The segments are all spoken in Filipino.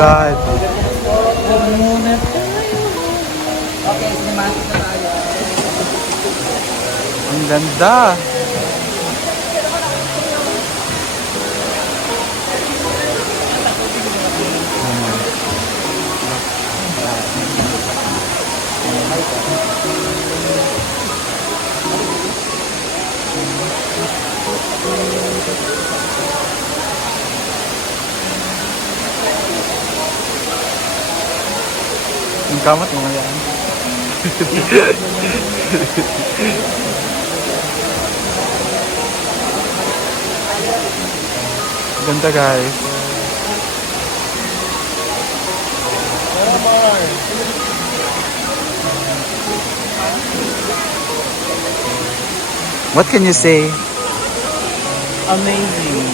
God. Ang ganda. Ang kamot mo yan. Ganda guys. What can you say? Amazing.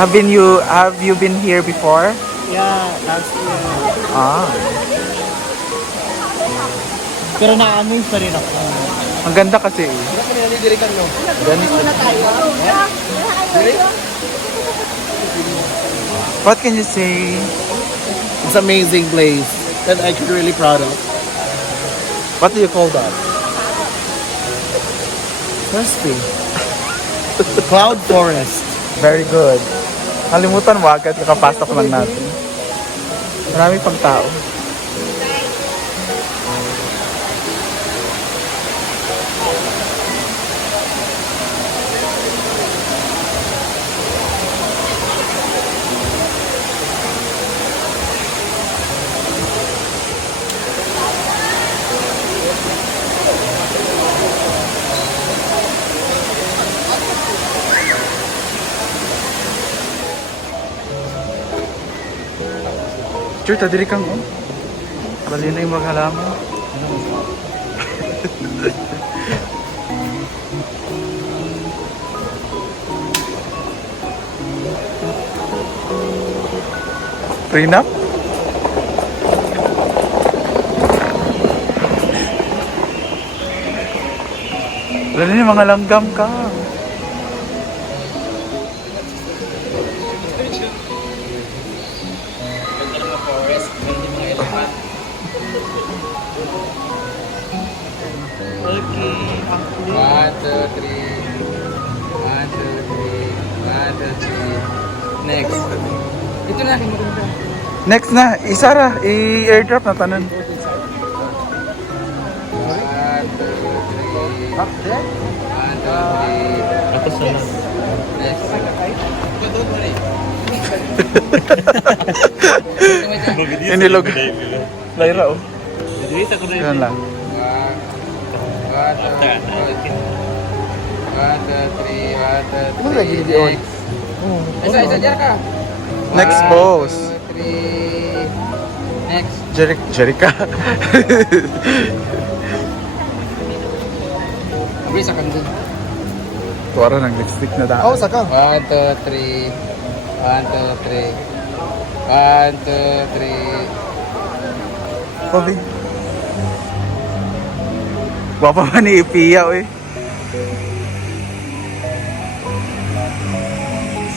Have been you have you been here before? Yeah, last year. Ah, Pero na-amaze pa rin ako. ang ganda kasi. eh. Ganito. What can you say? It's an amazing place that I'm actually really proud of. What do you call that? Thirsty. Cloud Forest. Very good. Kalimutan mo agad kakapasok lang natin. Marami pang tao. Sure, tadiri kang oh. Bali na yung mga halaman. Prenup? Wala na yung mga langgam ka. One, two, three. One, two, three. One, two, three. Next. Ito na. Next na, isara, i-airdrop na tanan. One, two, three. Up there? One, two, three. Tapos na lang. Next. Don't worry. Inilog. Laira oh. Dito ko na Yan lang. Three. One, two, Ano lagi three. di on? Next. Isa, isa, diyan ka. Next One, pose. two, three. Next. Jerik, Jerika. Abis, akan dun. Tuwara ng lipstick na daan. Oh, saka. One, two, three. One, two, three. One, two, three. Kobe. Wapa pa ni Ipia eh.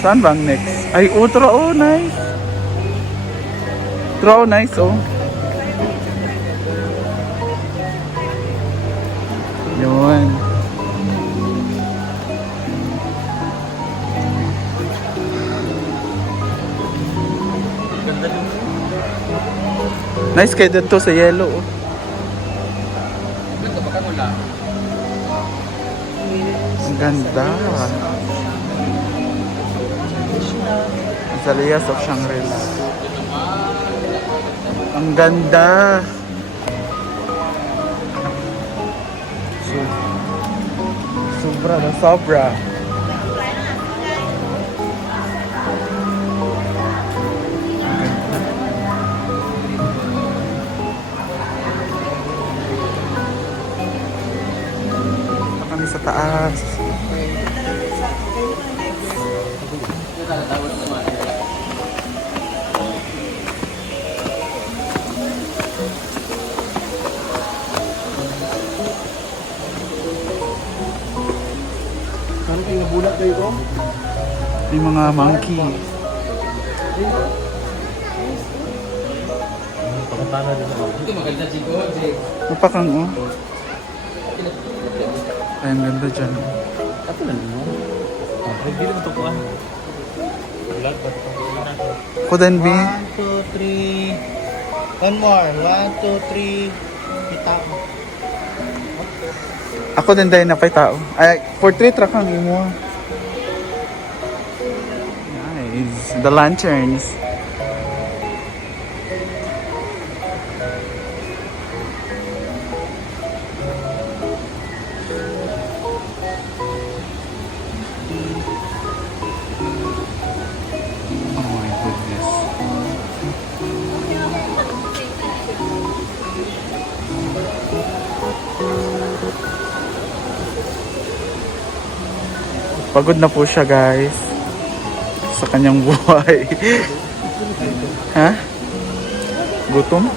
Saan bang next? Ay, utro. Oh, nice. Utro, oh, nice oh. Yun. Nice kayo dito sa yellow. Oh. Ganda. Azaleas of Shangri-La. Ang ganda. So, sobra na sobra. Kami sa taas. May mga monkey. Mapakang oh. Ay, ang ganda dyan. Ako na mo. Hindi naman ito kuha. Ako din, B. One, two, three. One more. One, two, three. Kita ko. Ako din dahil napay tao. Ay, portrait ra kang imo. The lanterns. Oh. Pagod na po siya guys sa kanyang buhay. ha? Gutom?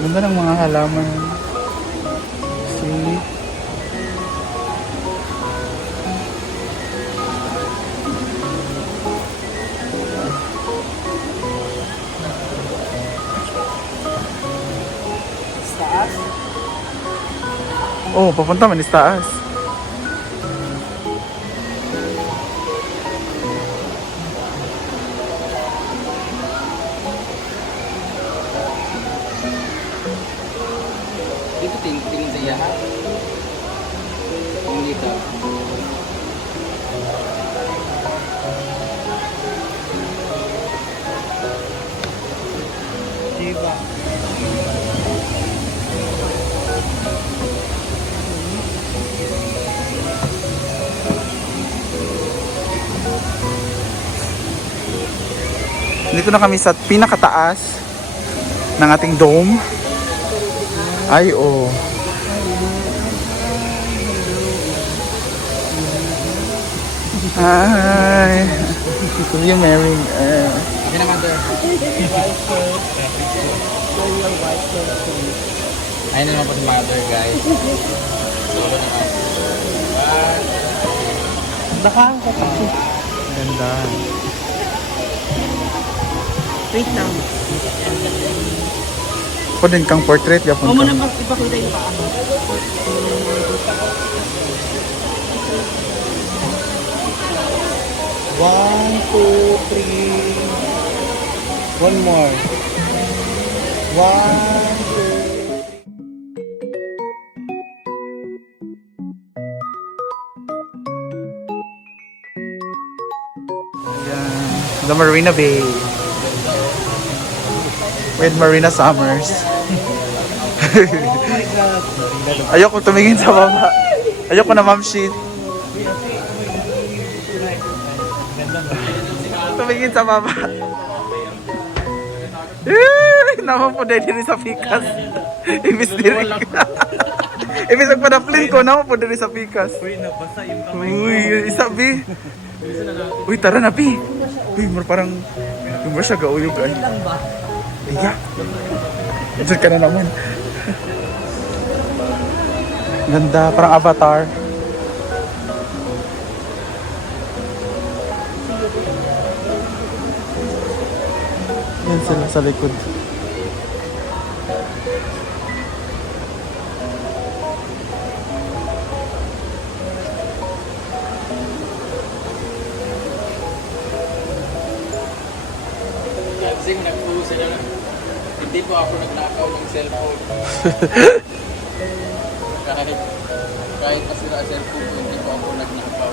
Ganda ng mga halaman. See? Oh, papunta man is taas. Tingin sa iya ha. Yung dito. Diba? Dito na kami sa pinakataas ng ating dome. Ay, oh. Hi. Kuya Mary. Uh, na. Ayun na naman po si mother guys. Solo naman. Baka ko pa. ganda. Wait lang. Ako din kang portrait. Yapon Huwag mo ka. na ipakita yung paa mo. Two, three. One more. One, two. The Marina Bay. With Marina Summers. Oh. Ayoko tumingin sa baba. Ayoko na ma'am sheet. Tumingin sa baba. Eh, naman po dahil sa pikas. Ibis diri. Ibis ang panaplin ko, naman po dahil sa pikas. Uy, nabasa yung kamay. Uy, isa bi. Uy, tara na bi. Uy, mar parang yung ba siya gauyog ay. Iya. Diyan ka na naman. Ganda, parang avatar. Yan sila sa likod. Kasi nag-uus sila na. Hindi po ako nagnakaw ng cellphone. kahit, kahit masira ang cellphone ko, hindi po ako nagnakaw.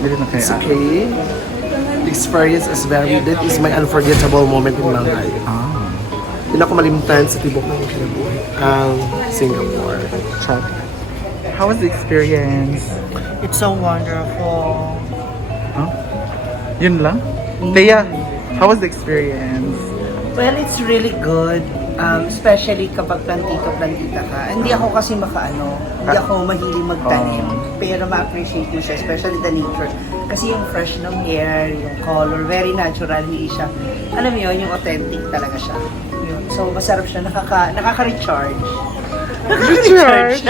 It's okay. The experience is very, that is my unforgettable moment in my life. Ah, Hindi ako malimtan sa tibok ng. Ang Singapore. chat. How was the experience? It's so wonderful. Huh? Yun lang? Thea, how was the experience? Well, it's really good. Um, especially kapag plantito-plantita ka. Hindi ako kasi makaano, hindi ako mahilig magtanim. Pero ma-appreciate mo siya, especially the nature. Kasi yung fresh ng air, yung color, very natural, hindi siya, alam mo yun, yung authentic talaga siya. Yun. So, masarap siya, nakaka, nakaka-recharge. Nakaka-recharge.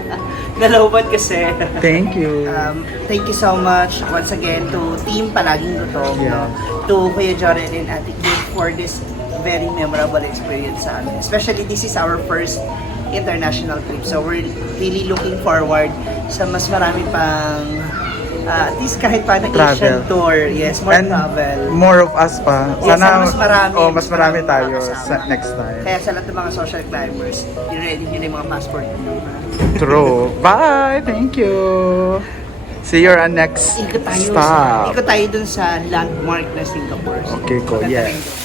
Nalobat kasi. Thank you. Um, thank you so much once again to Team Palaging Gutom, Yeah. no? to Kuya Joren and Ate Kid for this very memorable experience sa amin. Especially this is our first international trip. So we're really looking forward sa mas marami pang uh, at least kahit paano Travel. Asian tour. Yes, more And travel. more of us pa. Yes, Sana, mas marami. Oh, mas marami tayo sa next time. Kaya sa lahat ng mga social climbers, i-ready nyo na yung mga passport nyo. True. Bye! Thank you! See you on next Ikot tayo, stop. ikot tayo dun sa landmark na Singapore. Okay, go. Ganda Yeah.